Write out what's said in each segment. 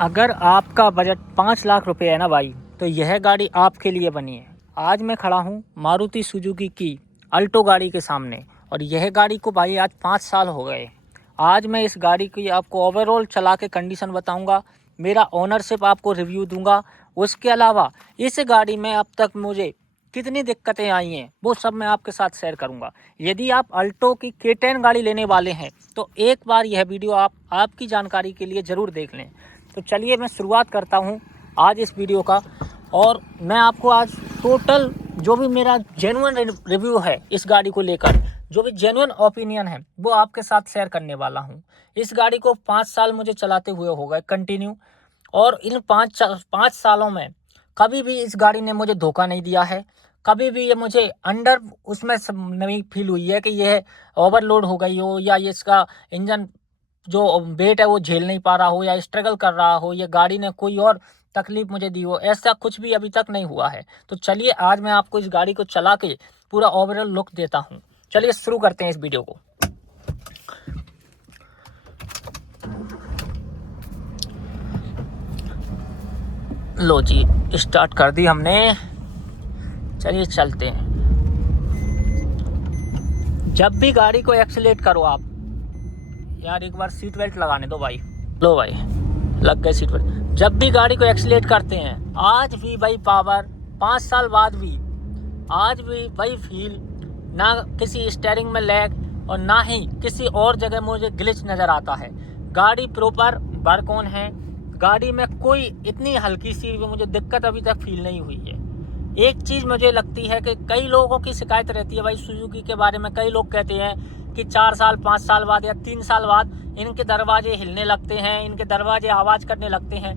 अगर आपका बजट 5 लाख रुपए है ना भाई, तो यह गाड़ी आपके लिए बनी है। आज मैं खड़ा हूँ मारुति सुजुकी की अल्टो गाड़ी के सामने, और यह गाड़ी को भाई आज 5 साल हो गए। आज मैं इस गाड़ी की आपको ओवरऑल चला के कंडीशन बताऊंगा, मेरा ओनरशिप आपको रिव्यू दूंगा। उसके अलावा इस गाड़ी में अब तक मुझे कितनी दिक्कतें आई हैं वो सब मैं आपके साथ शेयर करूंगा। यदि आप अल्टो की K10 गाड़ी लेने वाले हैं तो एक बार यह वीडियो आपकी जानकारी के लिए ज़रूर देख लें। तो चलिए मैं शुरुआत करता हूं आज इस वीडियो का, और मैं आपको आज टोटल जो भी मेरा जेन्युइन रिव्यू है इस गाड़ी को लेकर, जो भी जेन्युइन ओपिनियन है वो आपके साथ शेयर करने वाला हूं। इस गाड़ी को 5 साल मुझे चलाते हुए हो गए कंटिन्यू, और इन 5 सालों में कभी भी इस गाड़ी ने मुझे धोखा नहीं दिया है। कभी भी ये मुझे अंडर उसमें नहीं फील हुई है कि यह ओवरलोड हो गई हो, या ये इसका इंजन जो वेट है वो झेल नहीं पा रहा हो, या स्ट्रगल कर रहा हो, या गाड़ी ने कोई और तकलीफ मुझे दी हो। ऐसा कुछ भी अभी तक नहीं हुआ है। तो चलिए आज मैं आपको इस गाड़ी को चला के पूरा ओवरऑल लुक देता हूँ। चलिए शुरू करते हैं इस वीडियो को। लो जी, स्टार्ट कर दी हमने। चलिए चलते हैं। जब भी गाड़ी को एक्सीलेट करो आप, यार एक बार सीट बेल्ट लगाने दो भाई। लो भाई, लग गए सीट बेल्ट। जब भी गाड़ी को एक्सीलेट करते हैं, आज भी वही पावर, 5 साल बाद भी आज भी वही फील, ना किसी स्टीयरिंग में लैग और ना ही किसी और जगह मुझे ग्लिच नज़र आता है। गाड़ी प्रॉपर वर्क ऑन है। गाड़ी में कोई इतनी हल्की सी भी मुझे दिक्कत अभी तक फील नहीं हुई है। एक चीज़ मुझे लगती है कि कई लोगों की शिकायत रहती है भाई सुजुकी के बारे में। कई लोग कहते हैं कि 4 साल 5 साल बाद या 3 साल बाद इनके दरवाजे हिलने लगते हैं, इनके दरवाजे आवाज़ करने लगते हैं।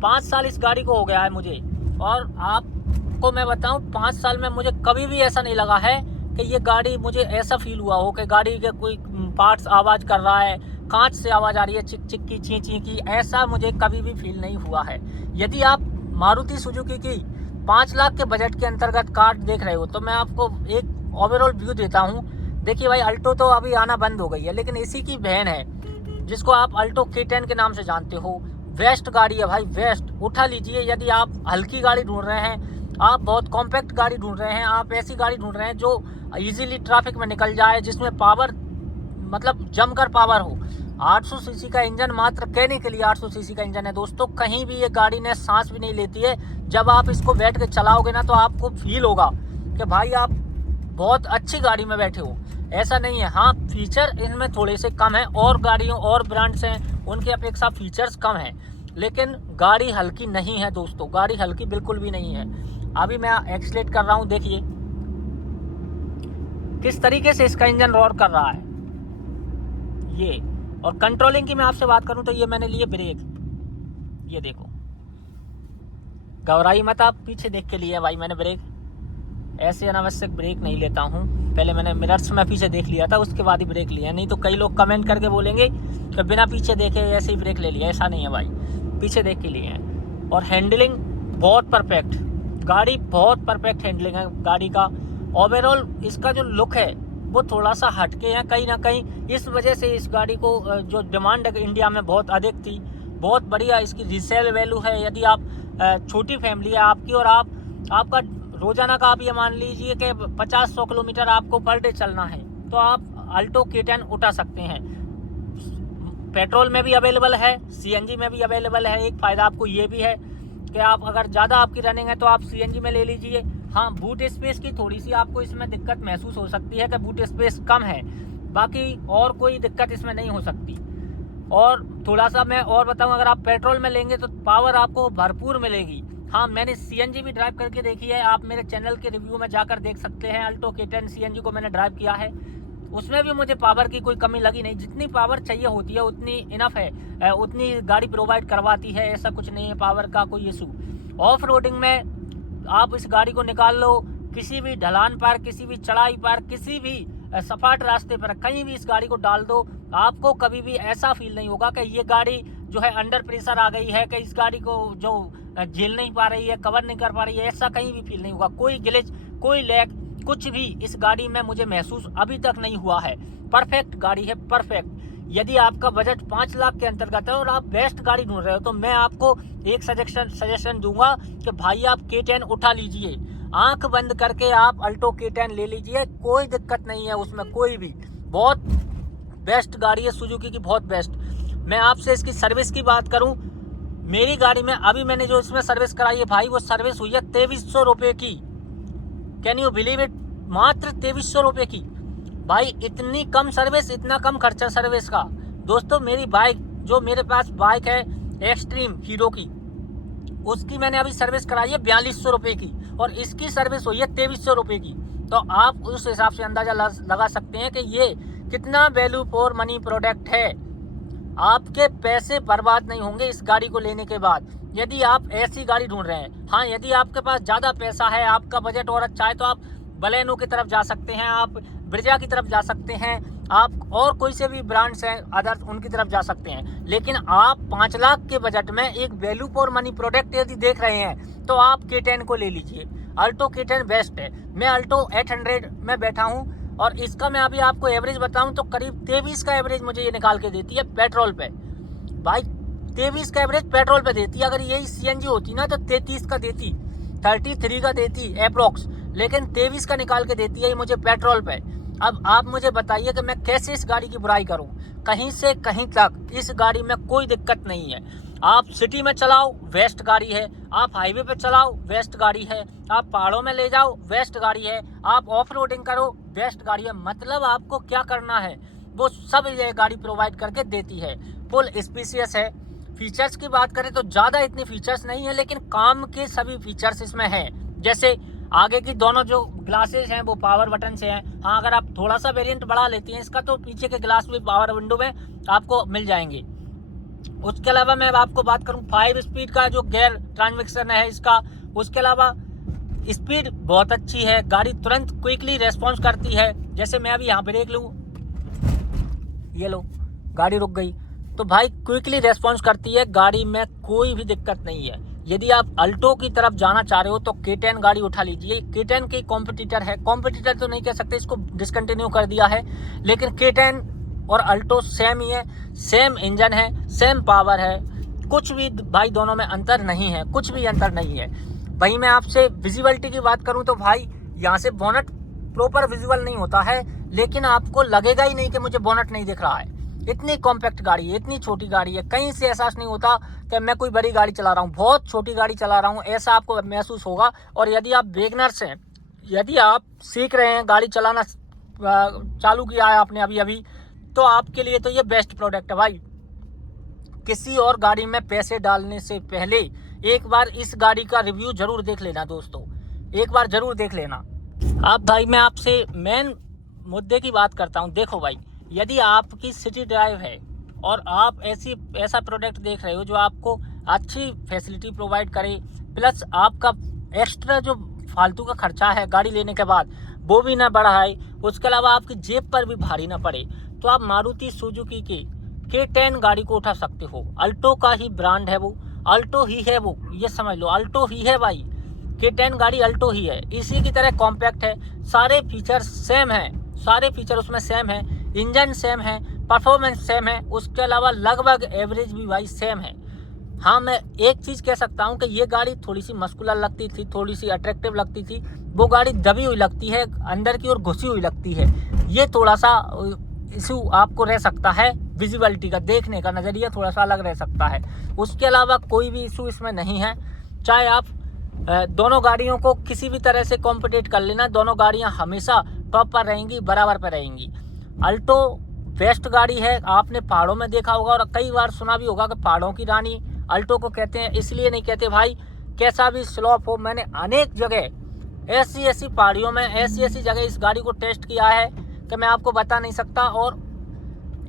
5 साल इस गाड़ी को हो गया है मुझे, और आपको मैं बताऊं 5 साल में मुझे कभी भी ऐसा नहीं लगा है कि ये गाड़ी, मुझे ऐसा फील हुआ हो कि गाड़ी के कोई पार्ट्स आवाज़ कर रहा है, कांच से आवाज़ आ रही है चिक चिक की, ची ची की। ऐसा मुझे कभी भी फील नहीं हुआ है। यदि आप मारुति सुजुकी की 5 लाख के बजट के अंतर्गत कार देख रहे हो तो मैं आपको एक ओवरऑल व्यू देता हूँ। देखिए भाई, अल्टो तो अभी आना बंद हो गई है, लेकिन इसी की बहन है जिसको आप अल्टो K10 के नाम से जानते हो। वेस्ट गाड़ी है भाई, वेस्ट उठा लीजिए। यदि आप हल्की गाड़ी ढूंढ रहे हैं, आप बहुत कॉम्पैक्ट गाड़ी ढूंढ रहे हैं, आप ऐसी गाड़ी ढूंढ रहे हैं जो इजीली ट्रैफिक में निकल जाए, जिसमें पावर मतलब जमकर पावर हो। 800 सीसी का इंजन, मात्र कहने के लिए 800 सीसी का इंजन है दोस्तों। कहीं भी ये गाड़ी ने सांस भी नहीं लेती है। जब आप इसको बैठ के चलाओगे ना तो आपको फील होगा कि भाई आप बहुत अच्छी गाड़ी में बैठे हो। ऐसा नहीं है। हाँ, फीचर इनमें थोड़े से कम है, और गाड़ियों और ब्रांड्स हैं उनकी अपेक्षा फीचर्स कम हैं, लेकिन गाड़ी हल्की नहीं है दोस्तों। गाड़ी हल्की बिल्कुल भी नहीं है। अभी मैं एक्सीलेट कर रहा हूँ, देखिए किस तरीके से इसका इंजन रोर कर रहा है ये। और कंट्रोलिंग की मैं आपसे बात करूं तो ये मैंने लिए ब्रेक, ये देखो, घबराई मत आप, पीछे देख के लिए भाई मैंने ब्रेक। ऐसे अनावश्यक ब्रेक नहीं लेता हूं। पहले मैंने मिरर्स में पीछे देख लिया था, उसके बाद ही ब्रेक लिया। नहीं तो कई लोग कमेंट करके बोलेंगे कि बिना पीछे देखे ऐसे ही ब्रेक ले लिया। ऐसा नहीं है भाई, पीछे देख के लिए हैं। और हैंडलिंग बहुत परफेक्ट, गाड़ी बहुत परफेक्ट हैंडलिंग है गाड़ी का। ओवरऑल इसका जो लुक है वो थोड़ा सा हटके है कहीं ना कहीं। इस वजह से इस गाड़ी को जो डिमांड इंडिया में बहुत अधिक थी, बहुत बढ़िया इसकी रीसेल वैल्यू है। यदि आप छोटी फैमिली है आपकी, और आपका रोजाना का आप ये मान लीजिए कि 50-100 किलोमीटर आपको पर डे चलना है, तो आप अल्टो K10 उठा सकते हैं। पेट्रोल में भी अवेलेबल है, CNG में भी अवेलेबल है। एक फ़ायदा आपको ये भी है कि आप अगर ज़्यादा आपकी रनिंग है तो आप CNG में ले लीजिए। हाँ, बूट स्पेस की थोड़ी सी आपको इसमें दिक्कत महसूस हो सकती है कि बूट स्पेस कम है, बाकी और कोई दिक्कत इसमें नहीं हो सकती। और थोड़ा सा मैं और बताऊं, अगर आप पेट्रोल में लेंगे तो पावर आपको भरपूर मिलेगी। हाँ, मैंने CNG भी ड्राइव करके देखी है, आप मेरे चैनल के रिव्यू में जाकर देख सकते हैं। अल्टो K10 CNG को मैंने ड्राइव किया है, उसमें भी मुझे पावर की कोई कमी लगी नहीं। जितनी पावर चाहिए होती है उतनी इनफ है, उतनी गाड़ी प्रोवाइड करवाती है। ऐसा कुछ नहीं है पावर का कोई इशू। ऑफ रोडिंग में आप इस गाड़ी को निकाल लो, किसी भी ढलान पर, किसी भी चढ़ाई पर, किसी भी सपाट रास्ते पर कहीं भी इस गाड़ी को डाल दो, आपको कभी भी ऐसा फील नहीं होगा कि ये गाड़ी जो है अंडर प्रेशर आ गई है, कि इस गाड़ी को जो झेल नहीं पा रही है, कवर नहीं कर पा रही है। ऐसा कहीं भी फील नहीं होगा। कोई ग्लिच, कोई लैग, कुछ भी इस गाड़ी में मुझे महसूस अभी तक नहीं हुआ है। परफेक्ट गाड़ी है, परफेक्ट। यदि आपका बजट 5 लाख के अंतर्गत है और आप बेस्ट गाड़ी ढूंढ रहे हो तो मैं आपको एक सजेशन दूंगा कि भाई आप K10 उठा लीजिए। आंख बंद करके आप अल्टो K10 ले लीजिए, कोई दिक्कत नहीं है उसमें कोई भी। बहुत बेस्ट गाड़ी है सुजुकी की, बहुत बेस्ट। मैं आपसे इसकी सर्विस की बात करूं, मेरी गाड़ी में अभी मैंने जो इसमें सर्विस कराई है भाई, वो सर्विस हुई है 2300 रुपये की। Can you believe it? मात्र 2300 रुपये की भाई। इतनी कम सर्विस, इतना कम खर्चा सर्विस का। दोस्तों मेरी बाइक, जो मेरे पास बाइक है एक्सट्रीम हीरो की, उसकी मैंने अभी सर्विस कराई है 4200 रुपये की और इसकी सर्विस हुई है 2300 रुपये की। तो आप उस हिसाब से अंदाजा लगा सकते हैं कि ये कितना वैल्यू फॉर मनी प्रोडक्ट है। आपके पैसे बर्बाद नहीं होंगे इस गाड़ी को लेने के बाद, यदि आप ऐसी गाड़ी ढूंढ रहे हैं। हाँ, यदि आपके पास ज़्यादा पैसा है, आपका बजट और अच्छा है, तो आप बलेनो की तरफ जा सकते हैं, आप ब्रिजा की तरफ जा सकते हैं, आप और कोई से भी ब्रांड्स हैं अदर, उनकी तरफ जा सकते हैं। लेकिन आप 5 लाख के बजट में एक वैल्यू फॉर मनी प्रोडक्ट यदि देख रहे हैं तो आप K10 को ले लीजिए। अल्टो K10 बेस्ट है। मैं अल्टो 800 में बैठा हूँ और इसका मैं अभी आपको एवरेज बताऊं तो करीब 23 का एवरेज मुझे ये निकाल के देती है पेट्रोल पे। भाई 23 का एवरेज पेट्रोल पे देती है। अगर यही CNG होती ना तो 33 का देती, 33 का देती अप्रोक्स, लेकिन 23 का निकाल के देती है मुझे पेट्रोल पे। अब आप मुझे बताइए कि मैं कैसे इस गाड़ी की बुराई करूं। कहीं से कहीं तक इस गाड़ी में कोई दिक्कत नहीं है। आप सिटी में चलाओ वेस्ट गाड़ी है, आप हाईवे पे चलाओ वेस्ट गाड़ी है, आप पहाड़ों में ले जाओ वेस्ट गाड़ी है, आप ऑफ रोडिंग करो बेस्ट गाड़ी है। मतलब आपको क्या करना है वो सब ये गाड़ी प्रोवाइड करके देती है। फुल स्पेशियस है। फीचर्स की बात करें तो ज़्यादा इतनी फीचर्स नहीं है, लेकिन काम के सभी फीचर्स इसमें हैं। जैसे आगे की दोनों जो ग्लासेस हैं वो पावर बटन से हैं। हाँ, अगर आप थोड़ा सा वेरिएंट बढ़ा लेती हैं इसका तो पीछे के ग्लास भी पावर विंडो में आपको मिल जाएंगे। उसके अलावा मैं आपको बात करूं 5 स्पीड का जो गियर ट्रांसमिशन है इसका, उसके अलावा स्पीड बहुत अच्छी है। गाड़ी तुरंत क्विकली रेस्पॉन्स करती है। जैसे मैं अभी यहाँ ब्रेक लूँ, ये लो गाड़ी रुक गई, तो भाई क्विकली रेस्पॉन्स करती है। गाड़ी में कोई भी दिक्कत नहीं है। यदि आप अल्टो की तरफ जाना चाह रहे हो तो K10 गाड़ी उठा लीजिए। K10 की कॉम्पिटिटर है, कॉम्पिटिटर तो नहीं कह सकते, इसको डिसकंटिन्यू कर दिया है, लेकिन K10 और अल्टो सेम ही है, सेम इंजन है, सेम पावर है, कुछ भी भाई दोनों में अंतर नहीं है, कुछ भी अंतर नहीं है। भाई मैं आपसे विजिबिलिटी की बात करूं तो भाई यहाँ से बोनट प्रॉपर विजुअल नहीं होता है, लेकिन आपको लगेगा ही नहीं कि मुझे बोनट नहीं दिख रहा है। इतनी कॉम्पैक्ट गाड़ी है, इतनी छोटी गाड़ी है, कहीं से एहसास नहीं होता कि मैं कोई बड़ी गाड़ी चला रहा हूँ, बहुत छोटी गाड़ी चला रहा हूँ, ऐसा आपको महसूस होगा। और यदि आप बिगिनर्स हैं, यदि आप सीख रहे हैं, गाड़ी चलाना चालू किया है आपने अभी अभी, तो आपके लिए तो ये बेस्ट प्रोडक्ट है भाई। किसी और गाड़ी में पैसे डालने से पहले एक बार इस गाड़ी का रिव्यू जरूर देख लेना दोस्तों, एक बार जरूर देख लेना। अब भाई मैं आपसे मेन मुद्दे की बात करता हूँ। देखो भाई, यदि आपकी सिटी ड्राइव है और आप ऐसा प्रोडक्ट देख रहे हो जो आपको अच्छी फैसिलिटी प्रोवाइड करे, प्लस आपका एक्स्ट्रा जो फालतू का खर्चा है गाड़ी लेने के बाद वो भी ना बढ़ाए, उसके अलावा आपकी जेब पर भी भारी ना पड़े, तो आप मारुति सुजुकी की K10 गाड़ी को उठा सकते हो। अल्टो का ही ब्रांड है वो, अल्टो ही है वो, ये समझ लो, अल्टो ही है भाई। K10 गाड़ी अल्टो ही है, इसी की तरह कॉम्पैक्ट है, सारे फीचर सेम हैं, सारे फीचर उसमें सेम है, इंजन सेम है, परफॉर्मेंस सेम है, उसके अलावा लगभग एवरेज भी भाई सेम है। हाँ, मैं एक चीज़ कह सकता हूँ कि ये गाड़ी थोड़ी सी मस्कुलर लगती थी, थोड़ी सी अट्रैक्टिव लगती थी, वो गाड़ी दबी हुई लगती है, अंदर की ओर घुसी हुई लगती है। ये थोड़ा सा इशू आपको रह सकता है, विजिबिलिटी का, देखने का नज़रिया थोड़ा सा अलग रह सकता है। उसके अलावा कोई भी इशू इसमें नहीं है। चाहे आप दोनों गाड़ियों को किसी भी तरह से कॉम्पिटेट कर लेना, दोनों गाड़ियां हमेशा टॉप पर रहेंगी, बराबर पर रहेंगी। अल्टो बेस्ट गाड़ी है, आपने पहाड़ों में देखा होगा और कई बार सुना भी होगा कि पहाड़ों की रानी अल्टो को कहते हैं। इसलिए नहीं कहते भाई, कैसा भी स्लॉप हो, मैंने अनेक जगह ऐसी पहाड़ियों में ऐसी जगह इस गाड़ी को टेस्ट किया है कि मैं आपको बता नहीं सकता। और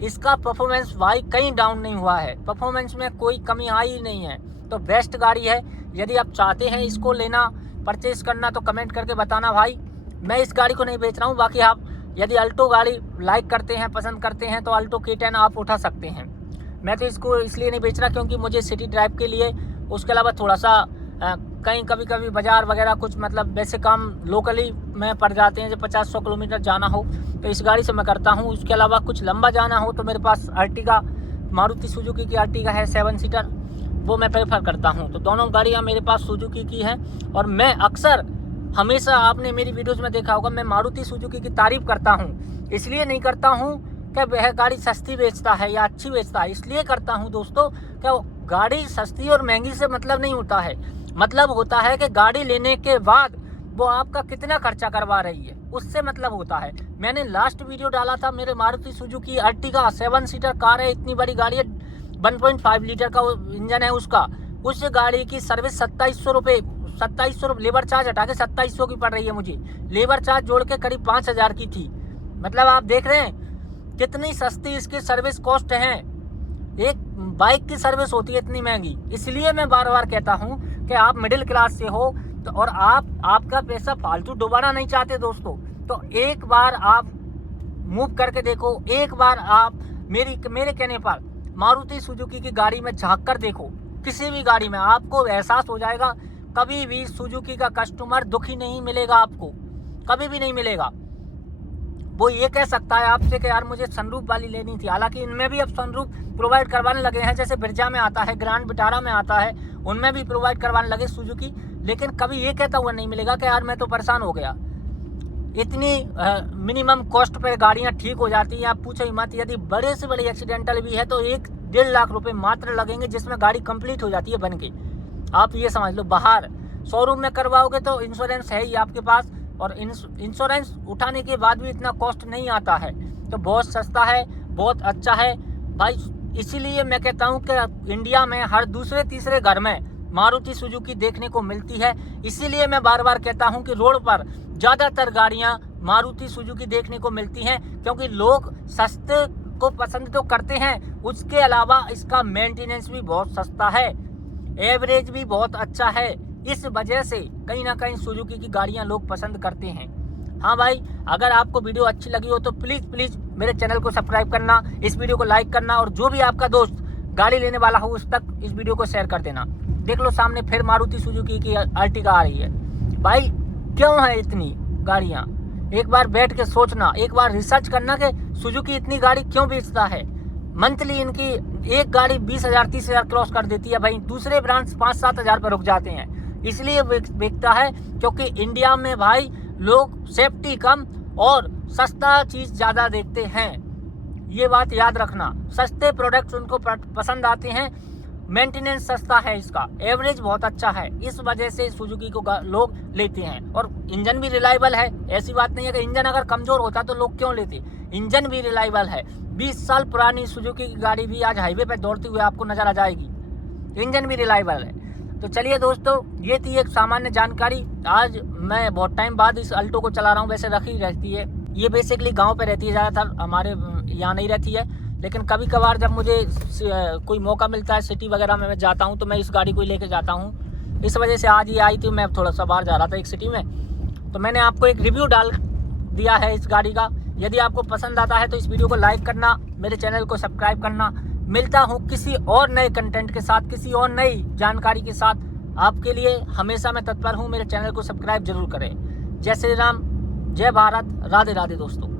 इसका परफॉर्मेंस भाई कहीं डाउन नहीं हुआ है, परफॉर्मेंस में कोई कमी आई ही नहीं है। तो बेस्ट गाड़ी है। यदि आप चाहते हैं इसको लेना, परचेज करना, तो कमेंट करके बताना भाई। मैं इस गाड़ी को नहीं बेच रहा हूँ, बाकी आप यदि अल्टो गाड़ी लाइक करते हैं, पसंद करते हैं, तो अल्टो K10 आप उठा सकते हैं। मैं तो इसको इसलिए नहीं बेच रहा क्योंकि मुझे सिटी ड्राइव के लिए, उसके अलावा थोड़ा सा कहीं कभी कभी बाज़ार वगैरह कुछ मतलब वैसे काम लोकली में पड़ जाते हैं, जो 50-100 किलोमीटर जाना हो तो इस गाड़ी से मैं करता हूँ। उसके अलावा कुछ लंबा जाना हो तो मेरे पास अर्टिगा, मारुति सुजुकी की अर्टिगा है 7 सीटर, वो मैं प्रेफर करता हूँ। तो दोनों गाड़ियाँ मेरे पास सुजुकी की हैं और मैं अक्सर हमेशा, आपने मेरी वीडियोज़ में देखा होगा, मैं मारुति सुजुकी की तारीफ़ करता हूँ। इसलिए नहीं करता हूँ कि वह गाड़ी सस्ती बेचता है या अच्छी बेचता है, इसलिए करता हूँ दोस्तों कि गाड़ी सस्ती और महंगी से मतलब नहीं होता है। मतलब होता है कि गाड़ी लेने के बाद वो आपका कितना खर्चा करवा रही है, उससे मतलब होता है। मैंने लास्ट वीडियो डाला था मेरे Maruti Suzuki Ertiga 7 seater car है, इतनी बड़ी गाड़ी है, 1.5 लीटर का इंजन है उसका। उस गाड़ी की सर्विस 2700 रुपये, 2700 रुपये लेबर चार्ज हटा के 2700 की पड़ रही है मुझे। लेबर चार्ज जोड़ के करीब 5000 की थी। मतलब आप देख रहे हैं कितनी सस्ती इसकी सर्विस कॉस्ट है। एक बाइक की सर्विस होती है इतनी महंगी। इसलिए मैं बार बार कहता हूँ कि आप मिडिल क्लास से हो तो और आपका पैसा फालतू डुबाना नहीं चाहते दोस्तों, तो एक बार आप मूव करके देखो, एक बार आप मेरे कहने पर मारुति सुजुकी की गाड़ी में झांक कर देखो। किसी भी गाड़ी में आपको एहसास हो जाएगा, कभी भी सुजुकी का कस्टमर दुखी नहीं मिलेगा आपको, कभी भी नहीं मिलेगा। वो ये कह सकता है आपसे कि यार मुझे सनरूफ वाली लेनी थी, हालांकि इनमें भी अब सनरूफ प्रोवाइड करवाने लगे हैं, जैसे ब्रिजा में आता है, ग्रैंड विटारा में आता है, उनमें भी प्रोवाइड करवाने लगे सुजुकी। लेकिन कभी ये कहता हुआ नहीं मिलेगा कि यार मैं तो परेशान हो गया। इतनी मिनिमम कॉस्ट पे गाड़ियाँ ठीक हो जाती हैं, आप पूछो ही मत। यदि बड़े से बड़े एक्सीडेंटल भी है तो 1-1.5 लाख रुपए मात्र लगेंगे, जिसमें गाड़ी कंप्लीट हो जाती है बन के। आप ये समझ लो, बाहर शोरूम में करवाओगे तो इंश्योरेंस है ही आपके पास, और इंश्योरेंस उठाने के बाद भी इतना कॉस्ट नहीं आता है। तो बहुत सस्ता है, बहुत अच्छा है भाई। इसीलिए मैं कहता हूँ कि इंडिया में हर दूसरे तीसरे घर में मारुति सुजुकी देखने को मिलती है। इसीलिए मैं बार बार कहता हूँ कि रोड पर ज़्यादातर गाड़ियाँ मारुति सुजुकी देखने को मिलती हैं, क्योंकि लोग सस्ते को पसंद तो करते हैं, उसके अलावा इसका मेंटेनेंस भी बहुत सस्ता है, एवरेज भी बहुत अच्छा है। इस वजह से कहीं ना कहीं सुजुकी की गाड़ियां लोग पसंद करते हैं। हाँ भाई, अगर आपको वीडियो अच्छी लगी हो तो प्लीज़ मेरे चैनल को सब्सक्राइब करना, इस वीडियो को लाइक करना, और जो भी आपका दोस्त गाड़ी लेने वाला हो उस तक इस वीडियो को शेयर कर देना। देख लो सामने फिर मारुति सुजुकी की अर्टिगा आ रही है। भाई क्यों है इतनी गाड़ियाँ? एक बार बैठ के सोचना, एक बार रिसर्च करना कि सुजुकी इतनी गाड़ी क्यों बेचता है। मंथली इनकी एक गाड़ी 20,000-30,000 क्रॉस कर देती है भाई, दूसरे ब्रांड्स 5-7 हज़ार पर रुक जाते हैं। इसलिए बिकता है क्योंकि इंडिया में भाई लोग सेफ्टी कम और सस्ता चीज़ ज़्यादा देखते हैं। ये बात याद रखना, सस्ते प्रोडक्ट्स उनको पसंद आते हैं, मेंटेनेंस सस्ता है, इसका एवरेज बहुत अच्छा है, इस वजह से सुजुकी को लोग लेते हैं। और इंजन भी रिलायबल है, ऐसी बात नहीं है कि इंजन अगर कमज़ोर होता तो लोग क्यों लेते। इंजन भी रिलायबल है। 20 साल पुरानी सुजुकी की गाड़ी भी आज हाईवे पर दौड़ती हुई आपको नज़र आ जाएगी, इंजन भी रिलायबल है। तो चलिए दोस्तों, ये थी एक सामान्य जानकारी। आज मैं बहुत टाइम बाद इस अल्टो को चला रहा हूँ, वैसे रखी रहती है, ये बेसिकली गांव पे रहती है, ज़्यादातर हमारे यहाँ नहीं रहती है। लेकिन कभी कभार जब मुझे कोई मौका मिलता है, सिटी वगैरह में मैं जाता हूँ, तो मैं इस गाड़ी को ही लेके जाता हूँ। इस वजह से आज ये आई थी, मैं थोड़ा सा बाहर जा रहा था एक सिटी में, तो मैंने आपको एक रिव्यू डाल दिया है इस गाड़ी का। यदि आपको पसंद आता है तो इस वीडियो को लाइक करना, मेरे चैनल को सब्सक्राइब करना। मिलता हूँ किसी और नए कंटेंट के साथ, किसी और नई जानकारी के साथ। आपके लिए हमेशा मैं तत्पर हूँ, मेरे चैनल को सब्सक्राइब जरूर करें। जय श्री राम, जय भारत, राधे राधे दोस्तों।